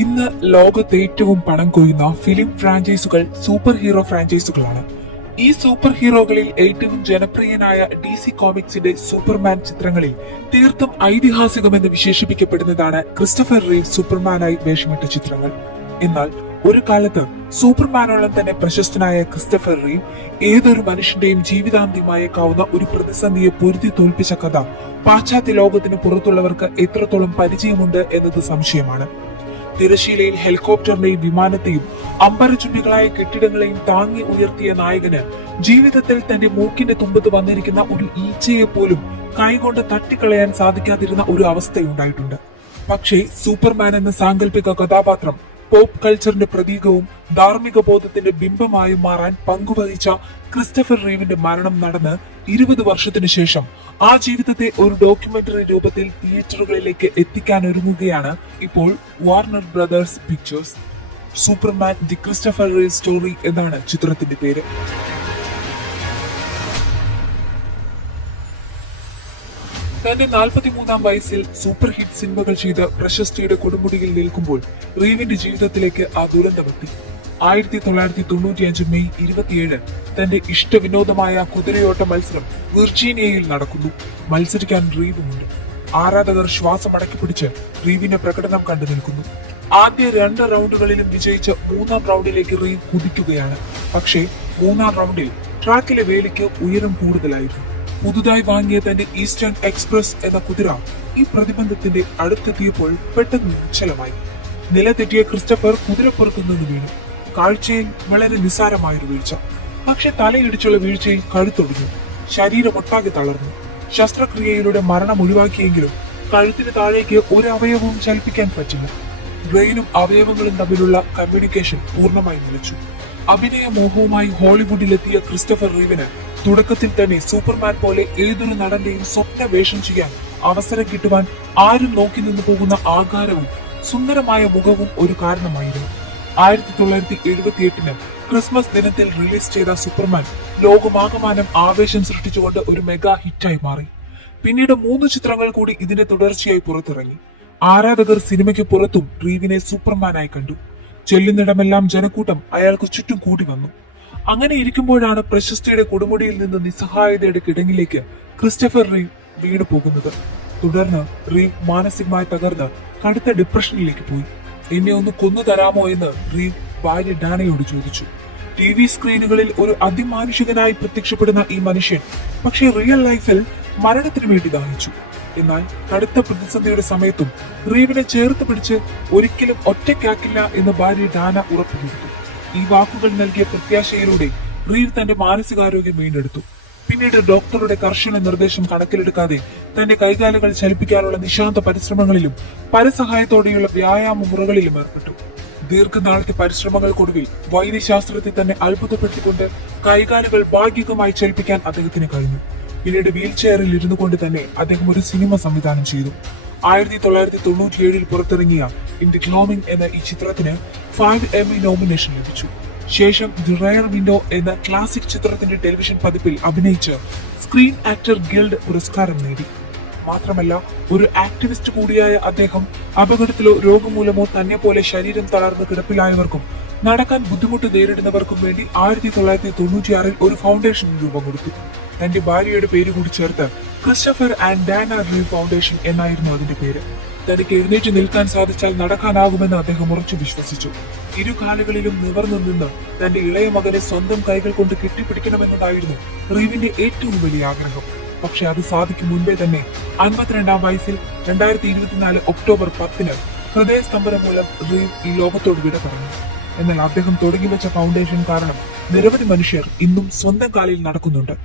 ഇന്ന് ലോകത്ത് ഏറ്റവും പണം കൊയ്യുന്ന ഫിലിം ഫ്രാഞ്ചൈസുകൾ സൂപ്പർ ഹീറോ ഫ്രാഞ്ചൈസുകളാണ്. ഈ സൂപ്പർ ഹീറോകളിൽ ഏറ്റവും ജനപ്രിയനായ DC കോമിക്സിന്റെ സൂപ്പർമാൻ ചിത്രങ്ങളിൽ തീർത്തും ഐതിഹാസികമെന്ന് വിശേഷിപ്പിക്കപ്പെടുന്നതാണ് ക്രിസ്റ്റഫർ റീവ് സൂപ്പർമാനായി വേഷമിട്ട ചിത്രങ്ങൾ. എന്നാൽ ഒരു കാലത്ത് സൂപ്പർമാനോളം തന്നെ പ്രശസ്തനായ ക്രിസ്റ്റഫർ റീവ് ഏതൊരു മനുഷ്യന്റെയും ജീവിതാന്ത്യമായേക്കാവുന്ന ഒരു പ്രതിസന്ധിയെ പൊരുതി തോൽപ്പിച്ച കഥ പാശ്ചാത്യ ലോകത്തിന് പുറത്തുള്ളവർക്ക് എത്രത്തോളം പരിചയമുണ്ട് എന്നത് സംശയമാണ്. തിരശീലയിൽ ഹെലികോപ്റ്ററിനെയും വിമാനത്തെയും അമ്പരചുംബികളായ കെട്ടിടങ്ങളെയും താങ്ങി ഉയർത്തിയ നായകന് ജീവിതത്തിൽ തന്റെ മൂക്കിന്റെ തുമ്പത്ത് വന്നിരിക്കുന്ന ഒരു ഈച്ചയെ പോലും കൈകൊണ്ട് തട്ടിക്കളയാൻ സാധിക്കാതിരുന്ന ഒരു അവസ്ഥയുണ്ടായിട്ടുണ്ട്. പക്ഷേ സൂപ്പർമാൻ എന്ന സാങ്കല്പിക കഥാപാത്രം പോപ്പ് കൾച്ചറിന്റെ പ്രതീകവും ധാർമ്മിക ബോധത്തിന്റെ ബിംബമായും മാറാൻ പങ്കുവഹിച്ച ക്രിസ്റ്റഫർ റീവിന്റെ മരണം നടന്ന് 20 വർഷത്തിനു ശേഷം ആ ജീവിതത്തെ ഒരു ഡോക്യുമെന്ററി രൂപത്തിൽ തിയേറ്ററുകളിലേക്ക് എത്തിക്കാൻ ഒരുങ്ങുകയാണ് ഇപ്പോൾ Warner brothers pictures. Superman the Christopher റീവ് story എന്നാണ് ചിത്രത്തിന്റെ പേര്. തന്റെ 43-ാം വയസ്സിൽ സൂപ്പർ ഹിറ്റ് സിനിമകൾ ചെയ്ത് പ്രശസ്തിയുടെ കൊടുമുടിയിൽ നിൽക്കുമ്പോൾ റീവിന്റെ ജീവിതത്തിലേക്ക് ആ ദുരന്തമെത്തി. 1995 മെയ് 27 തന്റെ ഇഷ്ടവിനോദമായ കുതിരയോട്ട മത്സരം വിർജീനിയയിൽ നടക്കുന്നു. മത്സരിക്കാൻ റീവുമുണ്ട്. ആരാധകർ ശ്വാസം അടക്കിപ്പിടിച്ച് റീവിന്റെ പ്രകടനം കണ്ടു നിൽക്കുന്നു. ആദ്യ 2 റൗണ്ടുകളിലും വിജയിച്ച് 3-ാം റൗണ്ടിലേക്ക് റീവ് കുതിക്കുകയാണ്. പക്ഷേ 3-ാം റൗണ്ടിൽ ട്രാക്കിലെ വേലിക്ക് ഉയരം കൂടുതലായിരുന്നു. പുതുതായി വാങ്ങിയ തന്റെ ഈസ്റ്റേൺ എക്സ്പ്രസ് എന്ന കുതിര ഈ പ്രതിബന്ധത്തിന്റെ അടുത്തെത്തിയപ്പോൾ പെട്ടെന്ന് നിശ്ചലമായി. നിലതെറ്റിയ ക്രിസ്റ്റഫർ കുതിരപ്പുറത്തു നിന്ന് വീണു. കാഴ്ചയിൽ വളരെ നിസ്സാരമായൊരു വീഴ്ച. പക്ഷെ തലയിടിച്ചുള്ള വീഴ്ചയിൽ കഴുത്തൊടിഞ്ഞു. ശരീരമൊട്ടാകെ തളർന്നു. ശസ്ത്രക്രിയയിലൂടെ മരണം ഒഴിവാക്കിയെങ്കിലും കഴുത്തിന് താഴേക്ക് ഒരു അവയവവും ചലിപ്പിക്കാൻ പറ്റില്ല. ബ്രെയിനും അവയവങ്ങളും തമ്മിലുള്ള കമ്മ്യൂണിക്കേഷൻ പൂർണ്ണമായി നിലച്ചു. അഭിനയ മോഹവുമായി ഹോളിവുഡിലെത്തിയ ക്രിസ്റ്റഫർ റീവിന് തുടക്കത്തിൽ തന്നെ സൂപ്പർമാൻ പോലെ ഏതൊരു നടന്റെയും സ്വപ്ന വേഷം ചെയ്യാൻ അവസരം കിട്ടുവാൻ ആരും നോക്കി നിന്നു പോകുന്ന ആകാരവും സുന്ദരമായ മുഖവും ഒരു കാരണമായിരുന്നു. 1978 ക്രിസ്മസ് ദിനത്തിൽ റിലീസ് ചെയ്ത സൂപ്പർമാൻ ലോകമാകമാനം ആവേശം സൃഷ്ടിച്ചുകൊണ്ട് ഒരു മെഗാ ഹിറ്റായി മാറി. പിന്നീട് 3 ചിത്രങ്ങൾ കൂടി ഇതിന്റെ തുടർച്ചയായി പുറത്തിറങ്ങി. ആരാധകർ സിനിമയ്ക്ക് പുറത്തും റീവിനെ സൂപ്പർമാനായി കണ്ടു. ചെല്ലുന്നിടമെല്ലാം ജനക്കൂട്ടം അയാൾക്ക് ചുറ്റും കൂടി വന്നു. അങ്ങനെ ഇരിക്കുമ്പോഴാണ് പ്രശസ്തിയുടെ കൊടുമുടിയിൽ നിന്ന് നിസ്സഹായതയുടെ കിടങ്ങിലേക്ക് ക്രിസ്റ്റഫർ റീവ് വീണു പോകുന്നത്. തുടർന്ന് റീവ് മാനസികമായി തകർന്ന് കടുത്ത ഡിപ്രഷനിലേക്ക് പോയി. എന്നെ ഒന്ന് കൊന്നു തരാമോ എന്ന് റീവ് ഭാര്യ ഡാനയോട് ചോദിച്ചു. TV സ്ക്രീനുകളിൽ ഒരു അതിമാനുഷികനായി പ്രത്യക്ഷപ്പെടുന്ന ഈ മനുഷ്യൻ പക്ഷേ റിയൽ ലൈഫിൽ മരണത്തിന് വേണ്ടി ദാഹിച്ചു. എന്നാൽ കടുത്ത പ്രതിസന്ധിയുടെ സമയത്തും റീവിനെ ചേർത്ത് പിടിച്ച് ഒരിക്കലും ഒറ്റയ്ക്കാക്കില്ല എന്ന് ഭാര്യ ഡാന ഉറപ്പുകൊടുത്തു. ഈ വാക്കുകൾ നൽകിയ പ്രത്യാശയിലൂടെ റീവ് തന്റെ മാനസികാരോഗ്യം വീണ്ടെടുത്തു. പിന്നീട് ഡോക്ടറുടെ കർശന നിർദ്ദേശം കണക്കിലെടുക്കാതെ തന്റെ കൈകാലുകൾ ചലിപ്പിക്കാനുള്ള നിശാന്ത പരിശ്രമങ്ങളിലും പരസഹായത്തോടെയുള്ള വ്യായാമ മുറകളിലും ഏർപ്പെട്ടു. ദീർഘനാളത്തെ പരിശ്രമങ്ങൾക്കൊടുവിൽ വൈദ്യശാസ്ത്രത്തെ തന്നെ അത്ഭുതപ്പെടുത്തിക്കൊണ്ട് കൈകാലുകൾ ഭാഗികമായി ചലിപ്പിക്കാൻ അദ്ദേഹത്തിന് കഴിഞ്ഞു. പിന്നീട് വീൽ ചെയറിൽ ഇരുന്നു കൊണ്ട് തന്നെ അദ്ദേഹം ഒരു സിനിമ സംവിധാനം ചെയ്തു. 1997 പുറത്തിറങ്ങിയ ഇൻ ദി ഗ്ലോമിംഗ് എന്ന ഈ ചിത്രത്തിന് 5 Emmy നോമിനേഷൻ ലഭിച്ചു. ശേഷം ദി റയർ വിൻഡോ എന്ന ക്ലാസിക് ചിത്രത്തിന്റെ ടെലിവിഷൻ പതിപ്പിൽ അഭിനയിച്ച് സ്ക്രീൻ ആക്ടർ ഗിൽഡ് പുരസ്കാരം നേടി. മാത്രമല്ല ഒരു ആക്ടിവിസ്റ്റ് കൂടിയായ അദ്ദേഹം അപകടത്തിലോ രോഗമൂലമോ തന്നെ പോലെ ശരീരം തളർന്ന് കിടപ്പിലായവർക്കും നടക്കാൻ ബുദ്ധിമുട്ട് നേരിടുന്നവർക്കും വേണ്ടി 1996 ഒരു ഫൗണ്ടേഷൻ രൂപം കൊടുത്തു. തന്റെ ഭാര്യയുടെ പേര് കൂടി ചേർത്ത് ക്രിസ്റ്റഫർ ആൻഡ് ഡാന റീവ് ഫൗണ്ടേഷൻ എന്നായിരുന്നു അതിന്റെ പേര്. തനിക്ക് എഴുന്നേറ്റ് നിൽക്കാൻ സാധിച്ചാൽ നടക്കാനാകുമെന്ന് അദ്ദേഹം ഉറച്ചു വിശ്വസിച്ചു. 2 കാലുകളിലും നിവർന്നു നിന്ന് തന്റെ ഇളയ മകനെ സ്വന്തം കൈകൾ കൊണ്ട് കെട്ടിപ്പിടിക്കണമെന്നതായിരുന്നു റീവിന്റെ ഏറ്റവും വലിയ ആഗ്രഹം. പക്ഷെ അത് സാധിക്കും മുൻപേ തന്നെ 52-ാം വയസ്സിൽ 2024 ഒക്ടോബർ 10 ഹൃദയസ്തംഭനം മൂലം റീവ് ഈ ലോകത്തോട് വിട പറഞ്ഞു. എന്നാൽ അദ്ദേഹം തുടങ്ങിവെച്ച ഫൗണ്ടേഷൻ കാരണം നിരവധി മനുഷ്യർ ഇന്നും സ്വന്തം കാലിൽ നടക്കുന്നുണ്ട്.